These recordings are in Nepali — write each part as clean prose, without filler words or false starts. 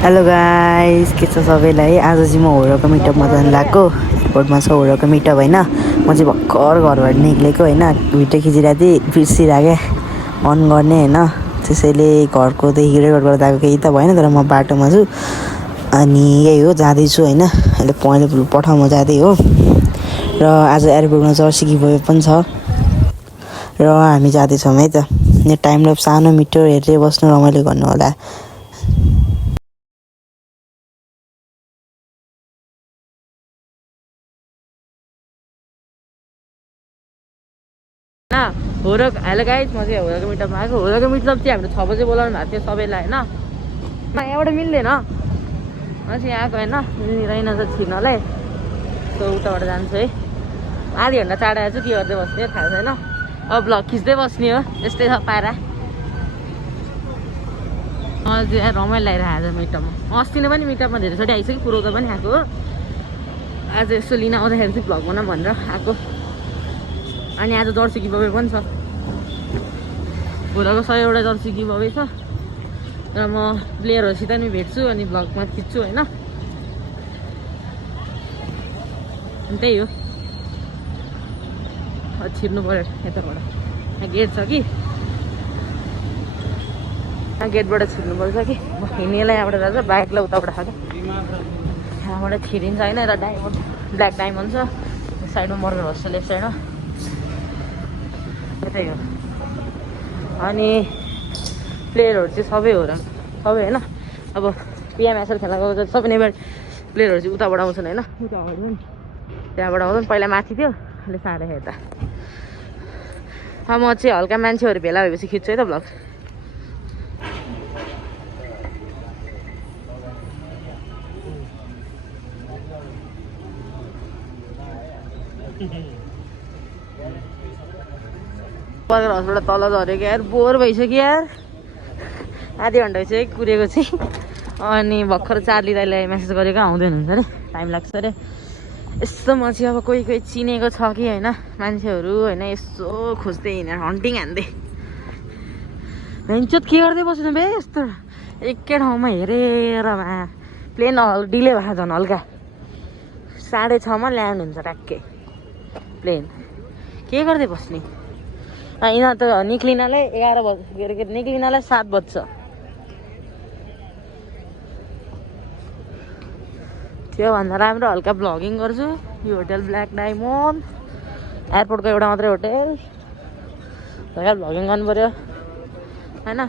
हेलो गाइस, के छ सबैलाई। आज चाहिँ म होरको मिटअपमा जानु लाग्यो। एयरपोर्टमा छ होरको मिटअप होइन। म चाहिँ भर्खर घरबाट निक्लेको होइन। भिडियो खिचिरहेको थिएँ, बिर्सिरहेको अन गर्ने होइन। त्यसैले घरकोदेखि रेकर्ड गर्दा आएको केही त भएन, तर म बाटोमा छु अनि यही हो, जाँदैछु होइन। अहिले पहिले पठाउन जाँदै हो र आज एयरपोर्टमा जर्सी गिभअवे पनि छ र हामी जाँदैछौँ है त। यहाँ टाइम ल्याप्स सानो मिटर हेर्दै बस्नु, रमाइलो गर्नु होला। हेलो गाइस, म चाहिँ होरको मिटअपमा आएको। होरको मिटअप चाहिँ हाम्रो 6 बजे बोलाउनु भएको थियो सबैलाई होइन। यहाँबाट मिल्दैन, म चाहिँ आएको होइन, मिल्दैन त छिर्नलाई। सो उताबाट जान्छु है। आधी घन्टा चाँडो आएछु, के गर्दै बस्ने थाहा छैन। अब भ्लग खिच्दै बस्ने हो, यस्तै छ पारा। मलाई चाहिँ रमाइलो लागिरहेको आज मिटअपमा। अस्ति नै पनि मिटअपमा धेरैचोटि आइसक्यो, पुऱ्याउँदा पनि आएको हो। आज यसो लिन आउँदाखेरि चाहिँ भ्लग बनाऊँ भनेर आएको। अनि आज जर्सी गिभअवे पनि छ। भोलिको 100 जर्सी गिभअवे छ र म प्लेयरहरूसित नि भेट्छु अनि भ्लगमा खिच्छु होइन। त्यही हो, छिर्नु पऱ्यो यताबाट। यहाँ गेट छ कि, यहाँ गेटबाट छिर्नुपर्छ कि। हिँड्नेलाई यहाँबाट जान्छ, बाइकलाई उताबाट खान्छ। यहाँबाट छिरिन्छ होइन। यता डायमन्ड, ब्ल्याक डायमन्ड छ साइडमा, मर्गर होस् लेफ्ट साइडमा। त्यही हो। अनि प्लेयरहरू चाहिँ सबै हो र, सबै होइन। अब पिएमएसएल खेल्न गएको सबै नेबर प्लेयरहरू चाहिँ उताबाट आउँछन् होइन। उता अगाडि पनि त्यहाँबाट आउँछन्। पहिला माथि थियो, अहिले साह्रै यता। म चाहिँ हल्का मान्छेहरू भेला भएपछि खिच्छु है त भ्लग। बर्गर हाउसबाट तल झरेको यार, बोर भइसक्यो यार। आधी घन्टा भइसक्यो कुरेको चाहिँ। अनि भर्खर चार्ली दाइलाई मेसेज गरेको, आउँदैन हुन्छ अरे, टाइम लाग्छ अरे। यसो म चाहिँ अब कोही कोही चिनेको छ कि होइन मान्छेहरू होइन, यसो खोज्दै हिँडेर हन्टिङ हान्दै। भेन्चोत के गर्दै बस्नु बे यस्तो एकै ठाउँमा हेरेर। प्लेन डिले भएको झन् हल्का, 6:30मा ल्यान्ड हुन्छ ट्याक्कै प्लेन। के गर्दै बस्ने। यिनीहरू त निक्लिनलाई 11 बज, के अरे निक्लिनलाई 7 बज्छ। त्योभन्दा राम्रो हल्का भ्लगिङ गर्छु। यो होटल ब्ल्याक डायमन्ड, एयरपोर्टको एउटा मात्रै होटल। हल्का भ्लगिङ गर्नु पऱ्यो होइन।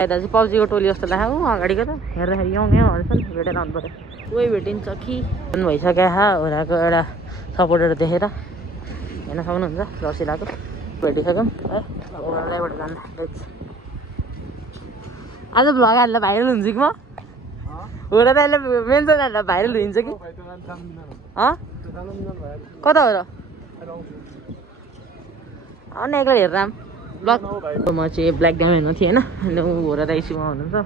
यता चाहिँ पब्जीको टोली जस्तो लाग्यो अगाडिको त, हेर्दाखेरि यङ यङहरू छ नि, भेटेर आउनु पऱ्यो। कोही भेटिन्छ कि भइसक्यो होराको एउटा सपोर्टहरू देखेर हेर्न सक्नुहुन्छ। जर्सी लगाएको भेटिसक्यौँ है। होराबाट जान्दा आज भ्लग हाल्दा भाइरल हुन्छ कि म। होरा दाइले मेन्सन हाल्दा भाइरल हुन्छ कि। कता हो र अन्य एकलाई हेरेर ब्लग। म चाहिँ ब्ल्याक डायमन्डमा थिएँ होइन। अन्त ऊ होरा दाइ सिमा हुनुहुन्छ,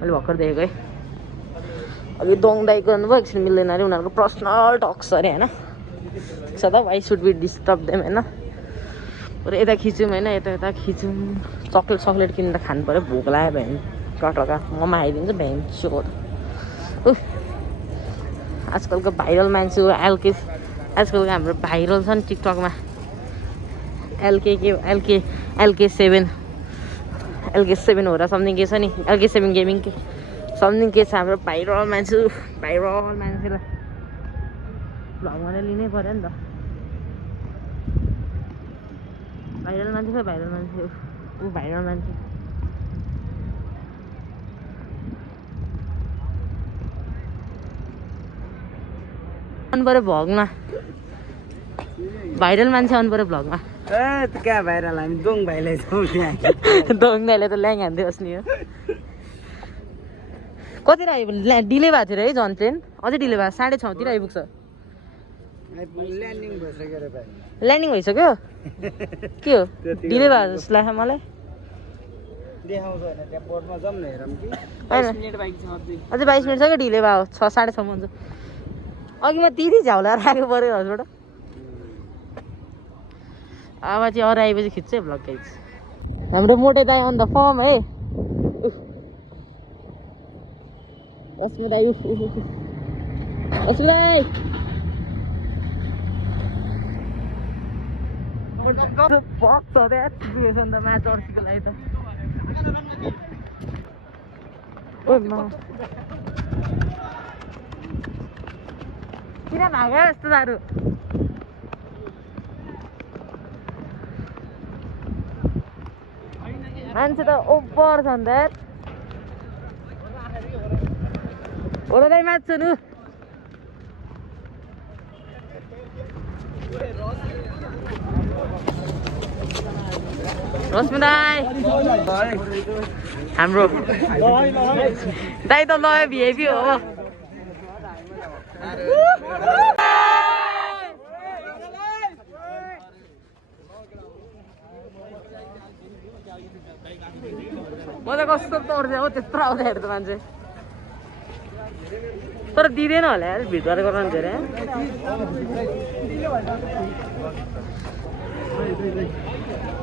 मैले भर्खर देखेको है। अघि दोङ दाइको भन्नुभयो, एकछिन मिल्दैन अरे, उनीहरूको पर्सनल टक्स अरे होइन। ठिक छ त, why should be disturb them होइन। र यता खिच्यौँ होइन, यता खिच्यौँ। चक्लेट किनेर खानु पऱ्यो, भोक लाग्यो भने टटका ममा आइदिन्छ भेन्चो। आजकलको भाइरल मान्छे हो एलके। आजकलको हाम्रो भाइरल छ नि टिकटकमा, LK7 हो र समथिङ के छ नि, LK7 गेमिङ के समथिङ के छ हाम्रो भाइरल मान्छे। भाइरल मान्छेलाई भ्लगमा लिनै पऱ्यो नि त। भाइरल मान्छे खै भाइरल मान्छे, ऊ भाइरल मान्छे। आउनु पऱ्यो भ्लगमा, भाइरल मान्छे आउनु पऱ्यो भ्लगमा। क्या भाइरल, हामी दोङ भाइलाई छौँ त्यहाँ। दोङ दाइले त ल्याङ हान्दै बस्ने हो। कतिर डिले भएको थियो है झन् ट्रेन, अझै डिले भएको। 6:30तिर आइपुग्छ। ल्यान्डिङ भइसक्यो रे भाइ। ल्यान्डिङ भइसक्यो के हो, डिले भएको जस्तो लाग्छ मलाई। देखाउँछ होइन त्यहाँ बोर्डमा, जाउँ न हेरौँ कि। अझै 22 मिनट छ क्या डिले भयो। 6-6:30 हुन्छ। अघि म तिरी झ्याउला राखेको पऱ्यो हजुरबाट। अब चाहिँ अरू आएपछि खिच्छ है भ्लग गाइस। हाम्रो मोटे दाइ अन द फर्म है। रश्मि दाइ रश्मि दाइ बक्स हो त्यहाँ सिचुएसन त म्याच अर्सीको लागि त ओ मा किन भाग्यो यस्तो दारु मान्छे त ओभर छ नि त हो र दाइ म्याच सुरु रश्मि दाइ हाम्रो दाइ त लयो भिआइपी हो म त कस्तो तर्छ हो त्यत्रो आउँदाखेरि त मान्छे तर दिँदैन होला यार भिड गरेको मान्छे अरे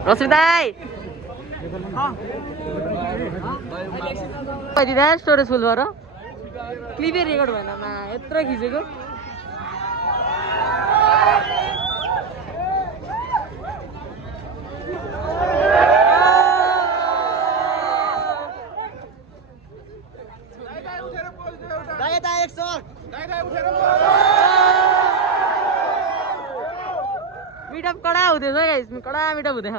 रश्मि दाइ दिँदा स्टोरेज फुल भएर क्लिपै रेकर्ड भएन मा यत्रो खिचेको मिटअप कडा हुँदैछ गाइस कडा मिटअप हुँदैछ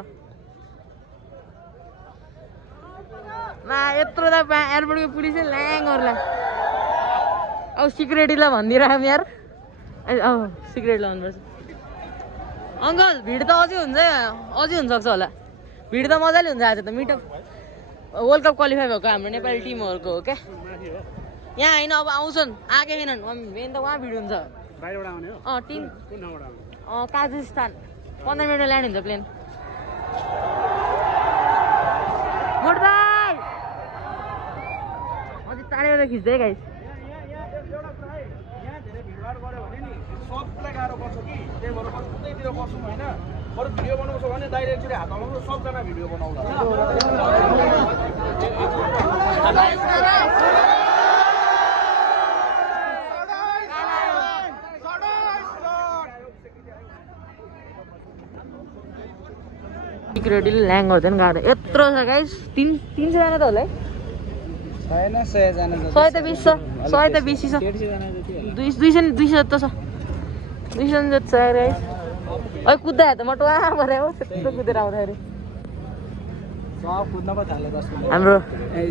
मा यत्रो त एयरपोर्टको पुलिसले ल्याङ गर्ला अब सिक्युरिटीलाई भनिदिइराखौँ यार अब सिक्युरिटीलाई भन्नुपर्छ अङ्कल भिड त अझै हुनसक्छ होला भिड त मजाले हुन्छ आज त मिटअप वर्ल्ड कप क्वालिफाई भएको हाम्रो नेपाली टिमहरूको हो क्या यहाँ होइन अब आउँछन् आएकै छैनन् मेन त उहाँ भिड हुन्छ टिम काजाखस्तान 15 मिनटमा ल्यान्ड हुन्छ प्लेन मोट भाइ अझै टाढेबाट खिच्दै गाइस सबलाई गाह्रो पर्छ कि त्यही भएर उतैतिर बस्छौँ होइन बरु भिडियो बनाउँछ भने डाइरेक्ट हात हलाउँछ सबजना भिडियो बनाउँला सिक्युरिटीले ल्याङ गर्दैन गाह्रो यत्रो छ गाइस 300 जना त होला है छैन 100 जना 100 त 20 छ 100 त बेसी छ 200 त छ 200 जति छ गाइस अहिले कुद्दा त म टुवा भरे हो त्यस्तो कुदेर आउँदाखेरि सब कुद्न पो थाल्यो 10 मिनेट हाम्रो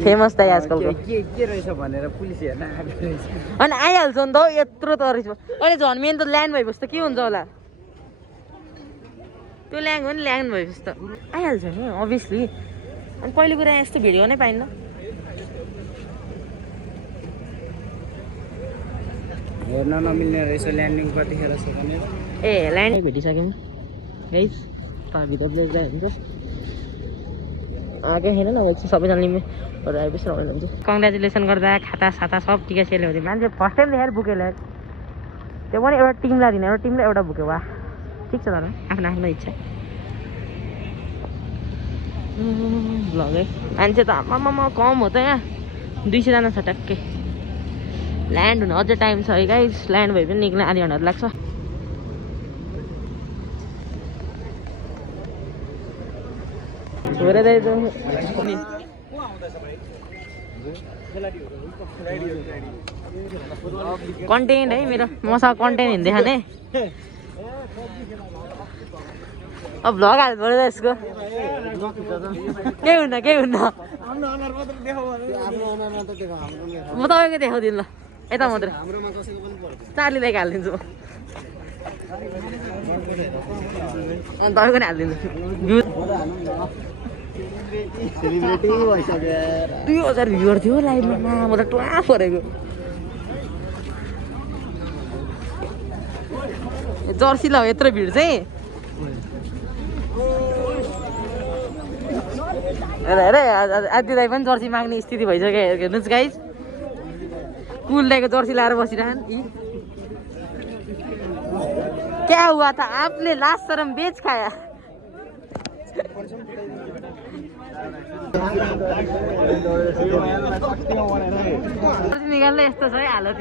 फेमस दाइ आजकलको के रहेछ भनेर पुलिस हेर्न आएको रहेछ अनि आइहाल्छ नि त यत्रो त रहेछ अहिले झन् मेन त ल्यान्ड भएपछि त के हुन्छ होला त्यो ल्याङ हो नि ल्यान्ड भएपछि त आइहाल्छ नि अभियसली अनि पहिलो कुरा यस्तो भिडियो नै पाइन्न हेर्न नमिल्ने रहेछ ल्यान्डिङ कतिखेर छ भने ए ल्यान्ड भेटिसक्यौँ गाइस भिडियो प्लेस जाइ हुन्छ आएकै छैन अब सबैजनाले आएपछि रमाइलो हुन्छ कङ्ग्रेचुलेसन गर्दा खाता साता सब टिका सेल हुँदै मान्छे फर्स्ट टाइम देखाएर बुक्यो ल्याग त्यो पनि एउटा टिमलाई दिने एउटा टिमले एउटा बुक्यो वा ठिक छ तर आफ्नो आफ्नो इच्छा भ्लग है मान्छे त आमामा कम हो त यहाँ 200 जना छ ट्याक्कै ल्यान्ड हुन अझै टाइम छ है गाइस ल्यान्ड भए पनि निक्लिन आधी घन्टा लाग्छ कन्टेन्ट है मेरो मसँग कन्टेन्ट हिँड्दै खाने अब भ्लग हाल्नु पर्यो यसको केही हुन्न केही हुन्न म तपाईँको देखाउँदिनँ ल यता मात्रै चार्ली दाइको हालिदिन्छु म अनि तपाईँको नि हालिदिन्छु 2000 भ्युवर थियो लाइभमा म त टुवा परेको जर्सी ल यत्रो भिड चाहिँ हेर आदि दाइ पनि जर्सी माग्ने स्थिति भइसक्यो हेर्नुहोस् गाइस कुल दाइको जर्सी लाएर बसिरहन् क्या हुआ था आपले लास्ट शर्म बेच खाया निकाल्दा यस्तो छ है हालत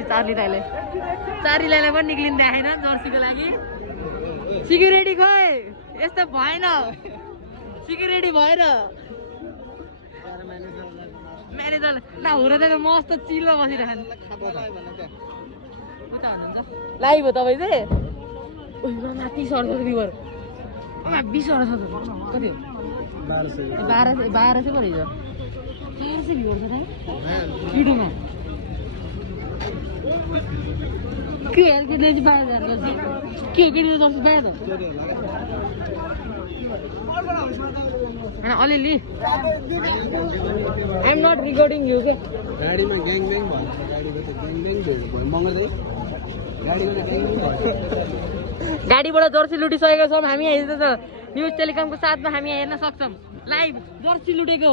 चार्लीलाई पनि निक्लिँदै आएन जर्सीको लागि सिक्युरिटी खोइ यस्तो भएन सिक्युरिटी भएर म्यानेजर ल हुँदा त मस्त चिलमा बसिरहनु उता हुनुहुन्छ लाइभ हो तपाईँ चाहिँ माथि सर्छ रिभर 20 वर्ष कति हो 1200 पो रहेछ 1200 भ्युवर छ युट्युबमा के हेल्थले चाहिँ 5000 के केटीले 10 पायो त होइन अलिअलि आइएम नट रिकर्डिङ यु के गाडीमा ग्याङ ग्याङ भयो गाडीको त ग्याङ ग्याङ भयो मङ्गलदै गाडीमा ग्याङ ग्याङ भयो गाडीबाट जर्सी लुटिसकेका छौँ हामी हिजो त न्युज टेलिकमको साथमा हामी हेर्न सक्छौँ लाइभ जर्सी लुटेको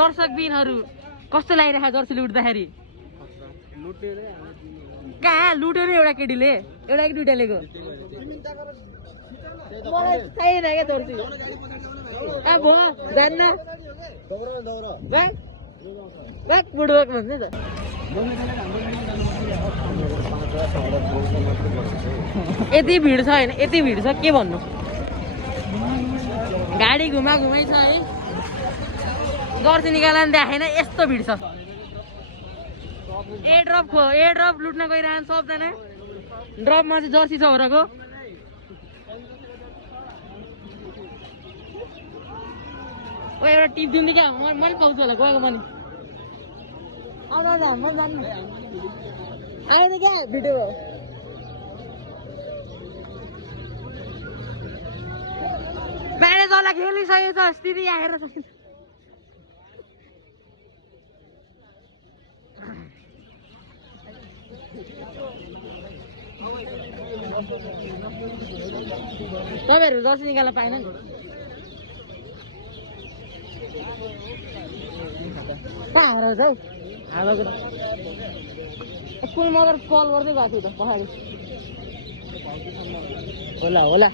दर्शकबिनहरू कस्तो लागिरहेको जर्सी लुट्दाखेरि कहाँ लुट्यो नि एउटा केटीले एउटा कि दुइटा लिएको मलाई चाहिएन क्या जर्सी अब जान्न बुढोक भन्छ त यति भिड छ होइन यति भिड छ के भन्नु गाडी घुमाइ छ है जर्सी निकाल्न देखाएन यस्तो भिड छ ए ड्रप लुट्न गइरहन् सबजना ड्रपमा चाहिँ जर्सी छ होरको ओ एउटा टिप दिनु क्या मैले पाउँछु होला गएको पनि आउनु म जान्नु आएन क्या भिडियो म्यानेजरलाई खेलिसकेको छ स्थिति यहाँ हेर्न सकिन्छ तपाईँहरू जर्सी निकाल्न पाएन नि कहाँ हराउँछ हौ हालोको स्कुल मगर कल गर्दै गएको थियो त पछाडि होला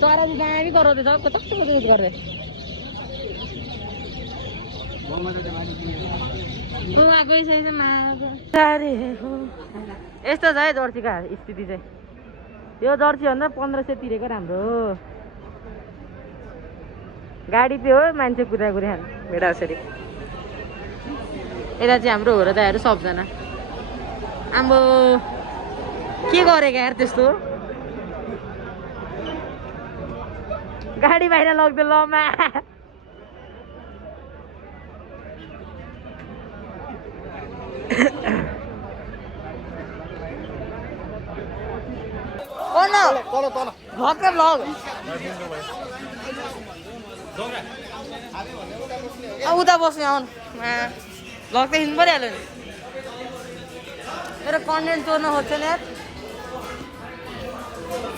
चरा चाहिँ दामी गराउँदैछ कस्तो युज गर्दै यस्तो छ है जर्सीका स्थिति चाहिँ यो जर्सी भन्दा 1500 तिरेको राम्रो हो गाडी त्यो हो मान्छे कुदाकुदी खानु भेडासरी यता चाहिँ हाम्रो होरदाहरू सबजना आम्बो के गरेको यार त्यस्तो गाडी बाहिर लग्दै लमा भर्खर लग उता बस्ने आउनु लग त हिँड्नु परिहाल्यो नि मेरो कन्टेन्ट चोर्न खोज्छ नि यार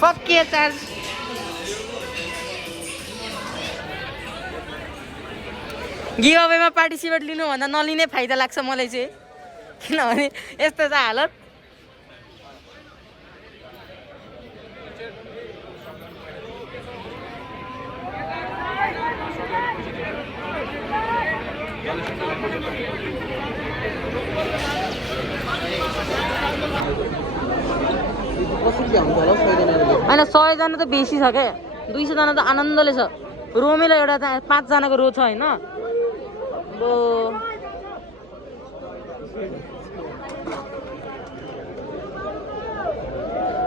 फक्किए चार्ज गिभ अवेमा पार्टिसिपेट लिनुभन्दा नलिने फाइदा लाग्छ मलाई चाहिँ किनभने यस्तो छ हालत होइन 100 जना त बेसी छ क्या 200 जना त आनन्दले छ रोमेलो एउटा 5 जनाको रो छ होइन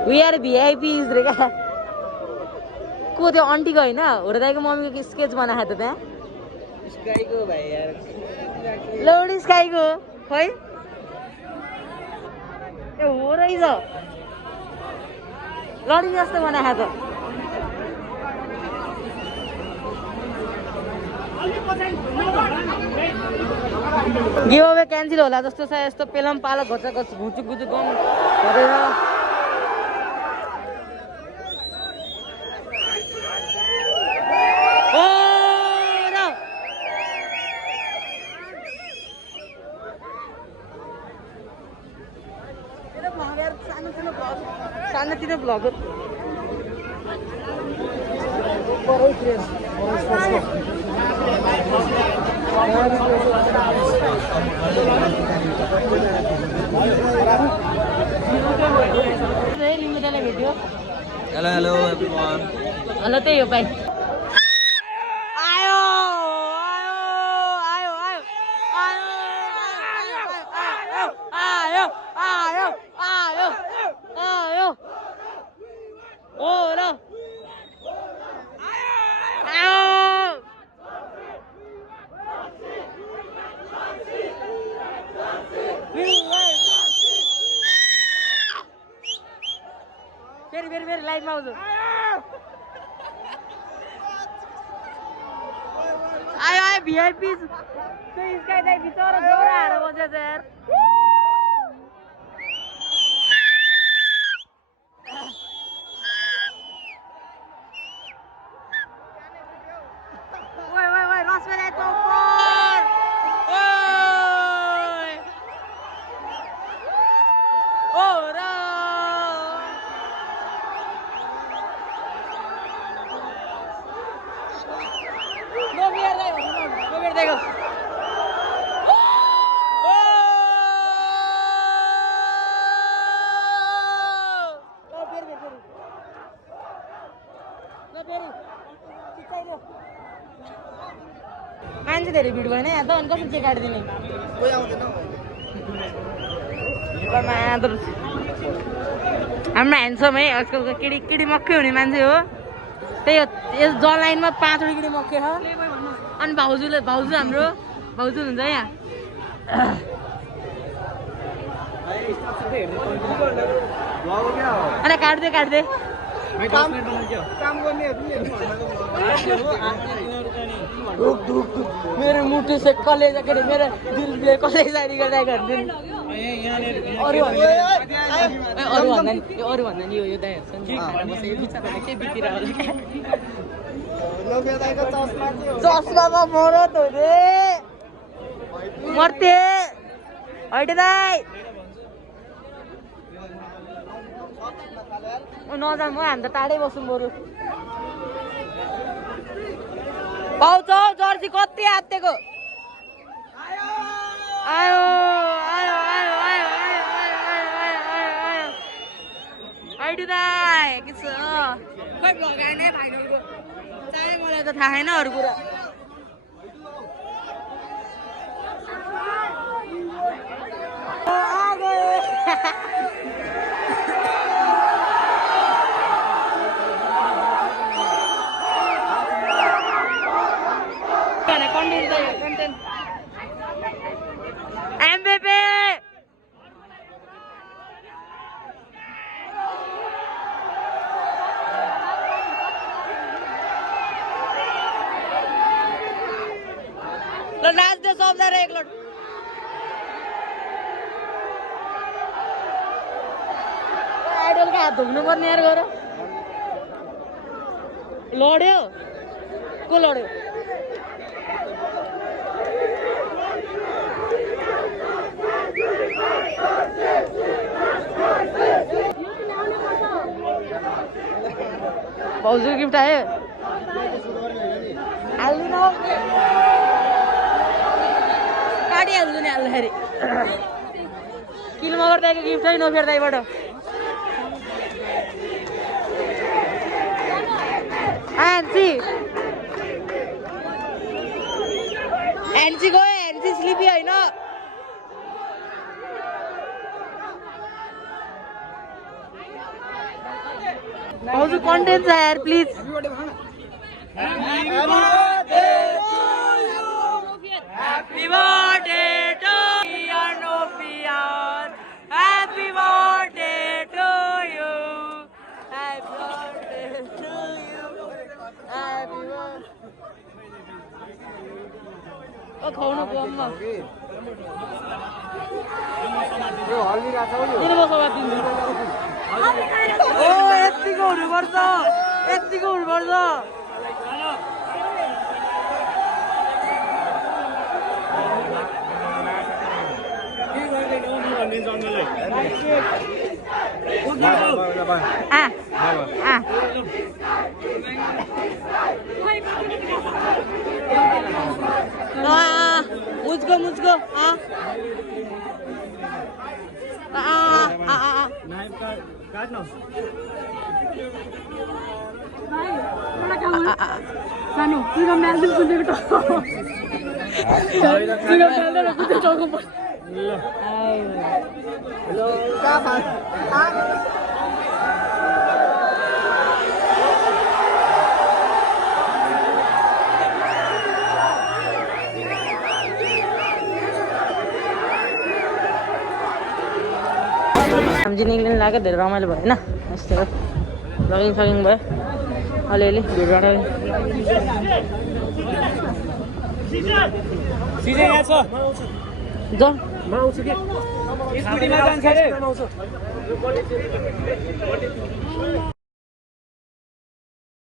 वी आर भिआइपीज रे क्या को त्यो आन्टीको होइन होरदाईको मम्मीको स्केच बनाएको थियो त्यहाँ स्काईको भाइ यार लौडी स्काईको खै ए हो रहेछ लडी जस्तो बनाएको त गिभ अवे क्यान्सल होला जस्तो छ यस्तो पेलम पालो घचाको घुचुक घुचुक गम गरेर सानोतिनो भ्लग भेट्यो हेलो हेलो एभ्रीवन हेलो त्यही हो भाइ फेरि लाइनमा आउँछु आयो आयो भिआइपी स्काई दाइ बिचरा जोराएर बसेछ यार ओइ रसमा दाइ त ओ र देखो मान्छे धेरै भिड भएन यहाँ त अनि कसरी चाहिँ काटिदिने कोही आउँदैन हाम्रो ह्यान्डसम है आजकलको केडी मक्कै हुने मान्छे हो त्यही हो यस ज लाइनमा 5 वटा केडी मक्कै छ अनि भाउजू हाम्रो भाउजू हुन्छ यहाँ अनि काट्दै काम गर्ने मेरो मुटु से कलेजा के मेरो दिलले कलेजा नि गर्दा गर्दैन अरु भन्दा नि यो दाइहरु छ नि खाना बसेको बिचाराले के बितिरा होला लोके दाइको चस्मा थियो चस्मामा मरत हो रे मर्ते हैट दाइ नजाम म हामी त टाढै बसौँ बरु पाउँछ जर्सी कति आत्तेको आयो हैट दाइ के छ खोइ भगाइ नै फाइनलको चाहे मलाई त थाहा छैन अरू कुरा MVP ल नाच दे सबजना एकलोट आइडलको हात धुम्नु पर्ने यार गएर लड्यो को लड्यो भाउजू गिफ्ट आयो हाल्दिन काटिहाल्छु नि हाल्दाखेरि किलमा गर्दाको गिफ्ट है नफेर दाइबाट एनसी गयो एनसी स्लिपी होइन भाउजू कन्टेन्ट छ यार please Happy birthday to you, Nofian. Happy birthday to you. Happy birthday to you. Happy birthday. Oh, खाउनु को अम्मा। यो हल्दी राछ हो यो किन बसवा दिन्छ ओ यतिको हुनुपर्छ मुझको मुझको सानो तुझा म्यालदिन कुदेको टाउको तुझा म्यालदिन कुदेको टाउको पर्छ हामी निक्लिनु लाग्यो धेरै रमाइलो भयो होइन यस्तो हो लगिङ सगिङ भयो अलिअलि भिडबाट यहाँ छ जाउँ म आउँछु कि स्कुटीमा जान्छ रे